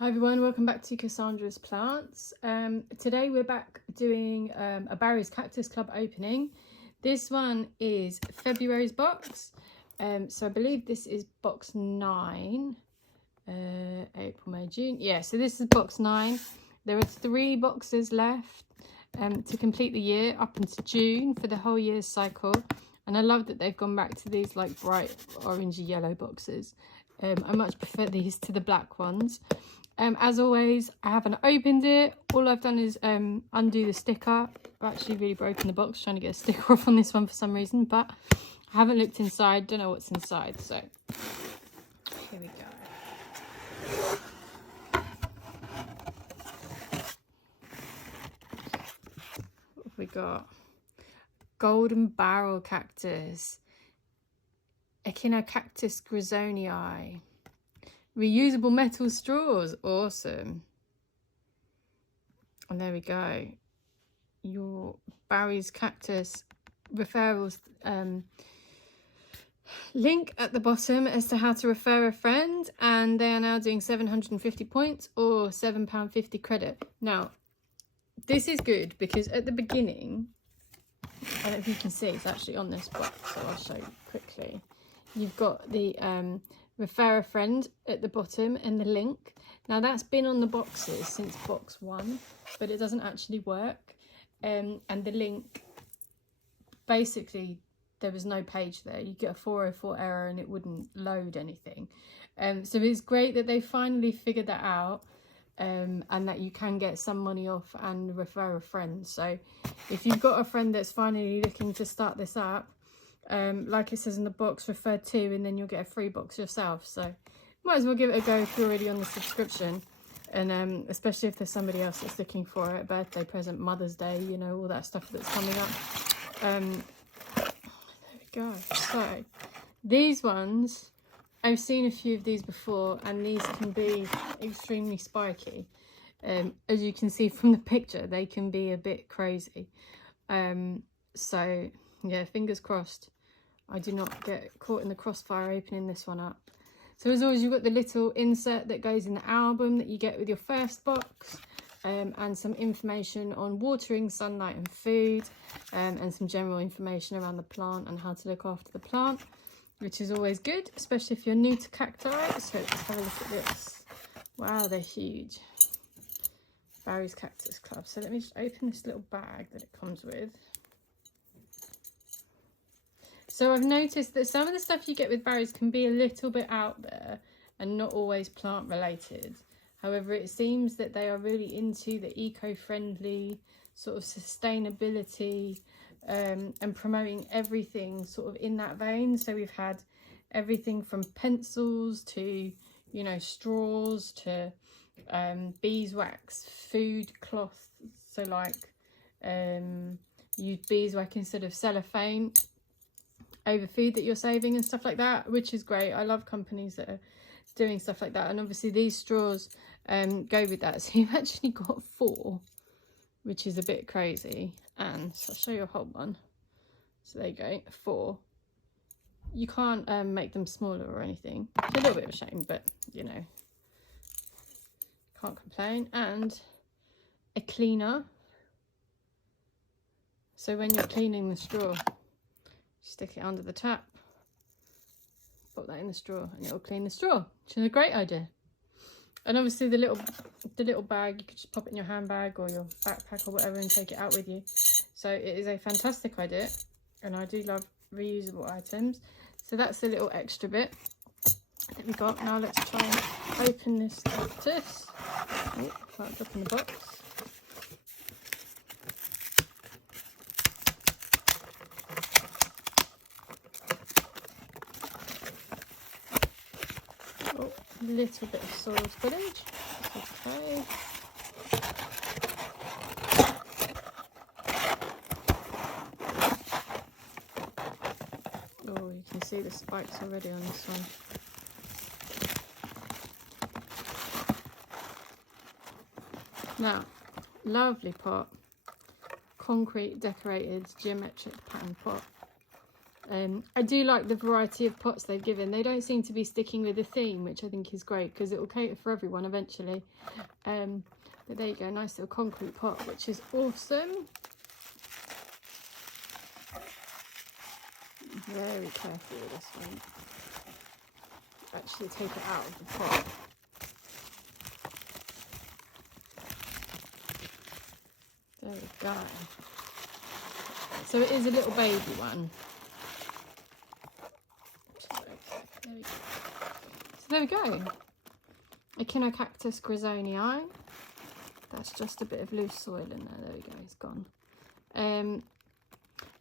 Hi everyone, welcome back to Cassandra's Plants. Today we're back doing a Barry's Cactus Club opening. This one is February's box. So I believe this is box 9. April, May, June. Yeah, so this is box 9. There are 3 boxes left to complete the year up into June for the whole year's cycle. And I love that they've gone back to these like bright orangey yellow boxes. I much prefer these to the black ones. As always, I haven't opened it. All I've done is undo the sticker. I've actually really broken the box trying to get a sticker off on this one for some reason, but I haven't looked inside, don't know what's inside, so here we go. What have we got? Golden barrel cactus. Cactus grisonii. Reusable metal straws, awesome. And there we go. Your Barry's Cactus referrals link at the bottom as to how to refer a friend, and they are now doing 750 points or £7.50 credit. Now, this is good because at the beginning, I don't know if you can see, it's actually on this box, so I'll show you quickly. You've got the refer a friend at the bottom and the link. Now that's been on the boxes since box 1, but it doesn't actually work. And the link, basically there was no page there. You get a 404 error and it wouldn't load anything. So it's great that they finally figured that out, and that you can get some money off and refer a friend. So if you've got a friend that's finally looking to start this up, like it says in the box, refer to, and then you'll get a free box yourself. So might as well give it a go if you're already on the subscription, and especially if there's somebody else that's looking for it, birthday present, Mother's Day, you know, all that stuff that's coming up. There we go. So these ones, I've seen a few of these before, and these can be extremely spiky. As you can see from the picture, they can be a bit crazy. So yeah, fingers crossed I do not get caught in the crossfire opening this one up. So as always, you've got the little insert that goes in the album that you get with your first box, and some information on watering, sunlight and food, and some general information around the plant and how to look after the plant, which is always good, especially if you're new to cacti. So let's have a look at this. Wow, they're huge. Barry's Cactus Club. So let me just open this little bag that it comes with. So I've noticed that some of the stuff you get with Barry's can be a little bit out there and not always plant related. However, it seems that they are really into the eco-friendly sort of sustainability, and promoting everything sort of in that vein. So we've had everything from pencils to, you know, straws to beeswax, food cloth. So like use beeswax instead of cellophane over food that you're saving and stuff like that, which is great. I love companies that are doing stuff like that, and obviously these straws go with that. So you've actually got 4, which is a bit crazy, and so I'll show you a whole one. So there you go, 4. You can't make them smaller or anything. It's a little bit of a shame, but you know, can't complain. And a cleaner, so when you're cleaning the straw, stick it under the tap, put that in the straw, and it'll clean the straw, which is a great idea. And obviously the little bag, you could just pop it in your handbag or your backpack or whatever and take it out with you. So it is a fantastic idea, and I do love reusable items. So that's a little extra bit that we got. Now let's try and open this cactus. Oh, can't drop in the box. Little bit of soil spillage. Okay. Oh, you can see the spikes already on this one. Now, lovely pot, concrete decorated geometric pattern pot. I do like the variety of pots they've given. They don't seem to be sticking with the theme, which I think is great because it will cater for everyone eventually. But there you go, nice little concrete pot, which is awesome. Very careful with this one. Actually take it out of the pot. There we go. So it is a little baby one. So there we go. A Cactus Grisonii. That's just a bit of loose soil in there. There we go, it's gone.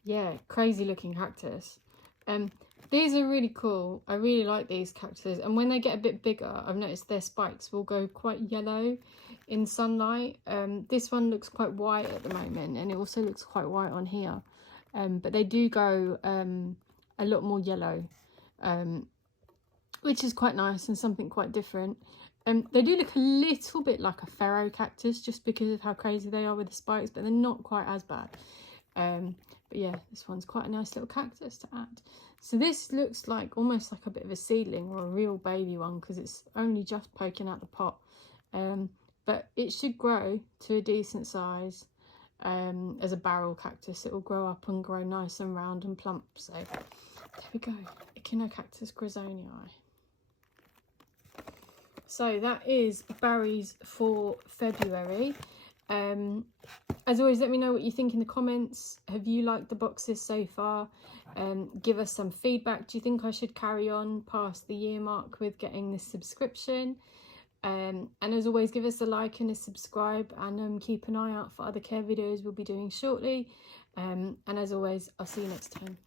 Yeah, crazy looking cactus. These are really cool. I really like these cactuses, and when they get a bit bigger, I've noticed their spikes will go quite yellow in sunlight. This one looks quite white at the moment, and it also looks quite white on here, but they do go a lot more yellow, which is quite nice and something quite different. They do look a little bit like a pharaoh cactus just because of how crazy they are with the spikes, but they're not quite as bad. But yeah, this one's quite a nice little cactus to add. So this looks like almost like a bit of a seedling or a real baby one because it's only just poking out the pot. But it should grow to a decent size. As a barrel cactus, it will grow up and grow nice and round and plump. So there we go, Cactus Grisonii. So that is berries for February. As always, let me know what you think in the comments. Have you liked the boxes so far? Give us some feedback. Do you think I should carry on past the year mark with getting this subscription? And as always, give us a like and a subscribe, and keep an eye out for other care videos we'll be doing shortly. And as always, I'll see you next time.